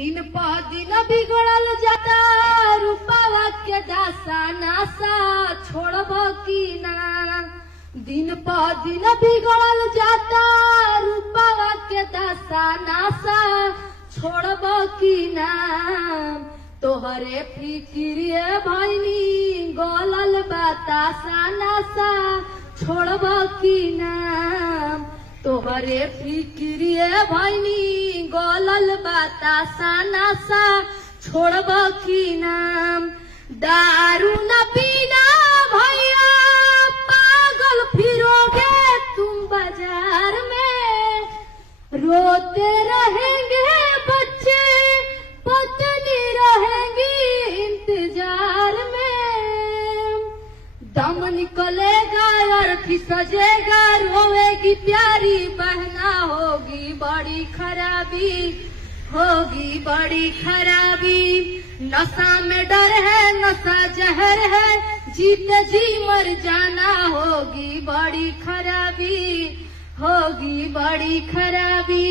दिन प दिन बिगड़ल जाता रूपावा के दासा नासा छोड़ब की ना। दिन प दिन बिगड़ल जाता रूपावा के दासा नासा छोड़ब की ना। तोहरे फिक्रिए भैनी गलल बतासा नासा छोड़ब की ना। तोहरे फिक्रिए भैनी गलल बतासा नासा छोड़ब की ना। दारू न पीना भैया पागल फिरोगे तुम बाजार में। रोते रहेंगे बच्चे पत्नी रहेंगी इंतजार में। दम निकलेगा अर्थी सजेगा रोएगी प्यारी बहना होगी बड़ी खराबी होगी बड़ी खराबी। नशा में डर है नशा जहर है जीते जी मर जाना होगी बड़ी खराबी होगी बड़ी खराबी।